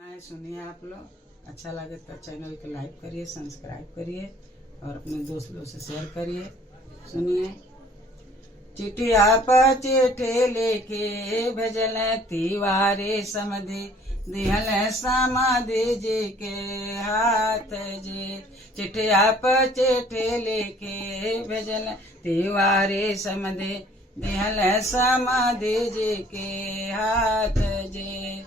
सुनिए आप लोग, अच्छा लगे तो चैनल को लाइक करिए, सब्सक्राइब करिए और अपने दोस्त लोग से शेयर करिए। सुनिए। चिटिया पर चिट्ठी लेके भेजल तिवारी समधी, दिहल समाधि जी के हाथ जी। चिटिया पर चिट्ठी लेके भेजल तिवारी समधी, दिहल समाधि जी के हाथ जी।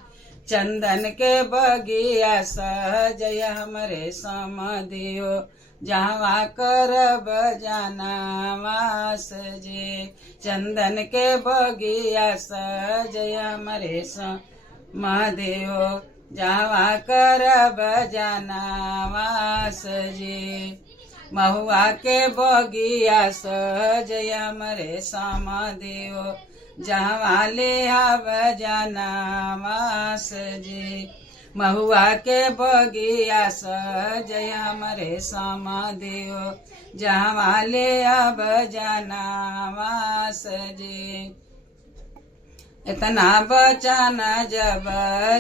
चंदन के बगिया सहजय हमरे समाधियो, जहाँ करब जाना वास जी। चंदन के बगिया सहजय हमरे समाधियो, जहाँ करब जाना वास जी। महुआ के बगिया सहजय हमरे समाधियो, जहाँ ले आव जाना वास जी। महुआ के बगिया सहजय हमरे समाधियो, जहाँ ले आव जाना वास जी। इतना बचन जब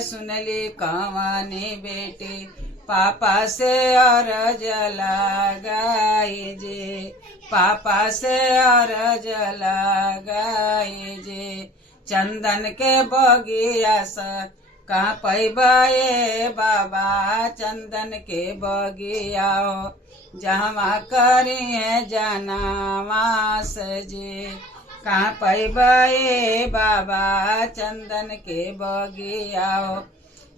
सुनली कवानी बेटी, पापा से अरज लगाई जी। पापा से अरज लगाई जी। चंदन के बगिया स कहाँ पैबे बाबा, चंदन के बगिया हो जहाँ करी है जाना वास जी। कहाँ पैबे बाबा, चंदन के बगिया हो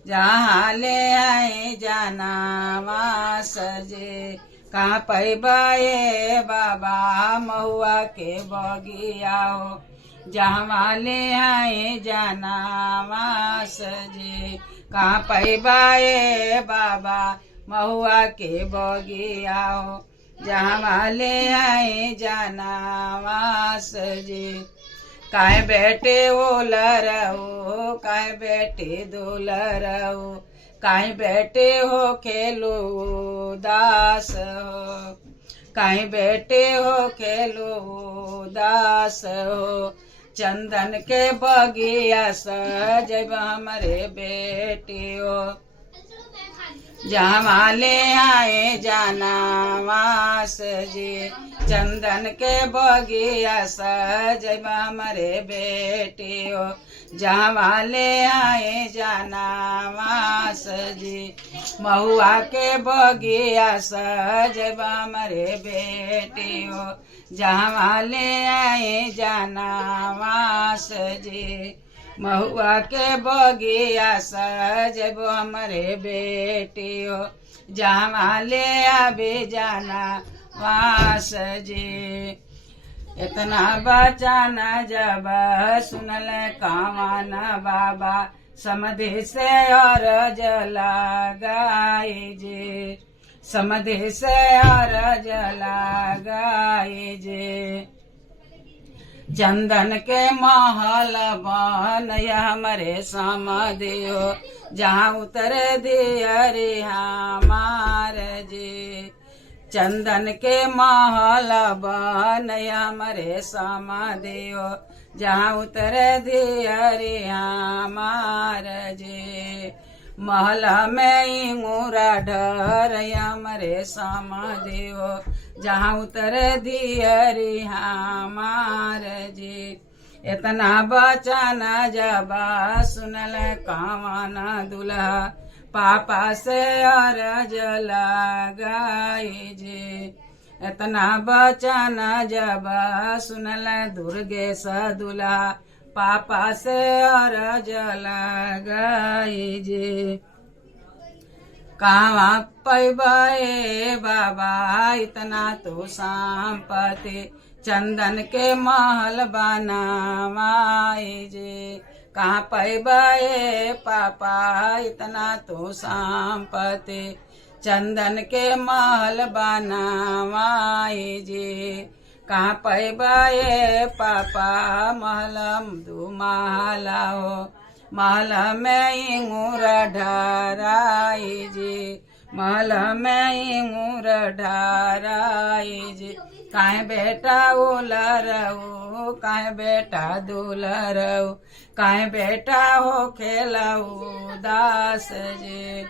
जहाँ ले आए जाना वास जी। कहाँ पैबे बाबा, महुआ के बगिया हो जहाँ ले आए जाना वास जी। कहाँ पैबे बाबा, महुआ के बगिया हो जहाँ ले आए जाना वास जी। काहे बेटे ओलरहो, काहे बेटे दुलरहो, काहे बेटे हो खेलो दास हो। काहे बेटे हो खेलो दास हो। चंदन के बगिया सजब हमरे बेटी हो, जहाँ ले आए जाना वास जी। चंदन के बगिया सजब हमरे बेटी हो, जहाँ ले आए जाना वास जी। महुआ के बगिया सजब हमरे बेटी हो, जहाँ ले आए जाना वास जी। महुआ के बगिया सजब हमरे बेटी हो, जहाँ ले आवे जाना वास जी। इतना बचन जब सुनल कावन बाबा, समधि से अरज लगाई जी। समधि से अरज लगाई जी। चंदन के महल बन हमरे समाधियो, जहाँ उतर दियरे हमार जी। चंदन के महल बन हमरे समाधियो, जहाँ उतर दियरे हमार जी। महल में इंगूरा ढर हमरे समाधियो, जहाँ उतर दियरी हमार जी। इतना बचन जब सुनल कावन दुल्हा, पापा से अरज लगाई जी। इतना बचन जब सुनल दुर्गेश दुल्हा, पापा से अरज लगाई जी। कहाँ पैबे बाबा, इतना तो संपत्ति, चंदन के महल बनावाई जी। कहाँ पैबे पापा, इतना तो संपत्ति, चंदन के महल बनावाई जी। कहाँ पैबे पापा, महल दू महला हो, महल में इंगूर ढराई जी। महल में इंगूर ढराई जी। काहे बेटा उलरऊ, काहे बेटा दुलरऊ, काहे बेटा हो खेलऊ दास जी,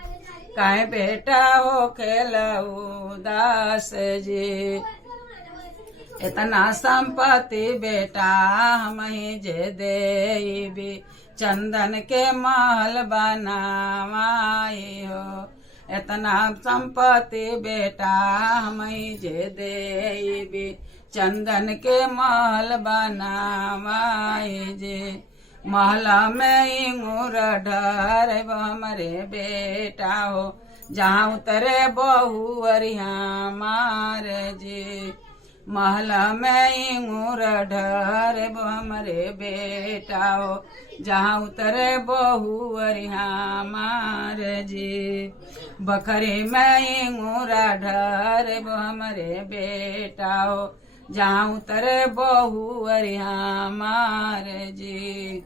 काहे बेटा हो खेलऊ दास जी। इतना संपत्ति बेटा हम ही जे देबी, चंदन के महल बनावाई हो। इतना संपत्ति बेटा हम ही जे देबी, चंदन के महल बनावाई जे। महल में इंगूर ढर हमरे बेटा हो, जहाँ उतरे बहुअरिया मार जी। महल में इंगूर ढर हमरे बेटा हो, जहाँ उतरे बहुअरिया मार जी। बखरी में इंगूर ढर हमरे बेटा हो, जहाँ उतरे बहुअरिया मार जी।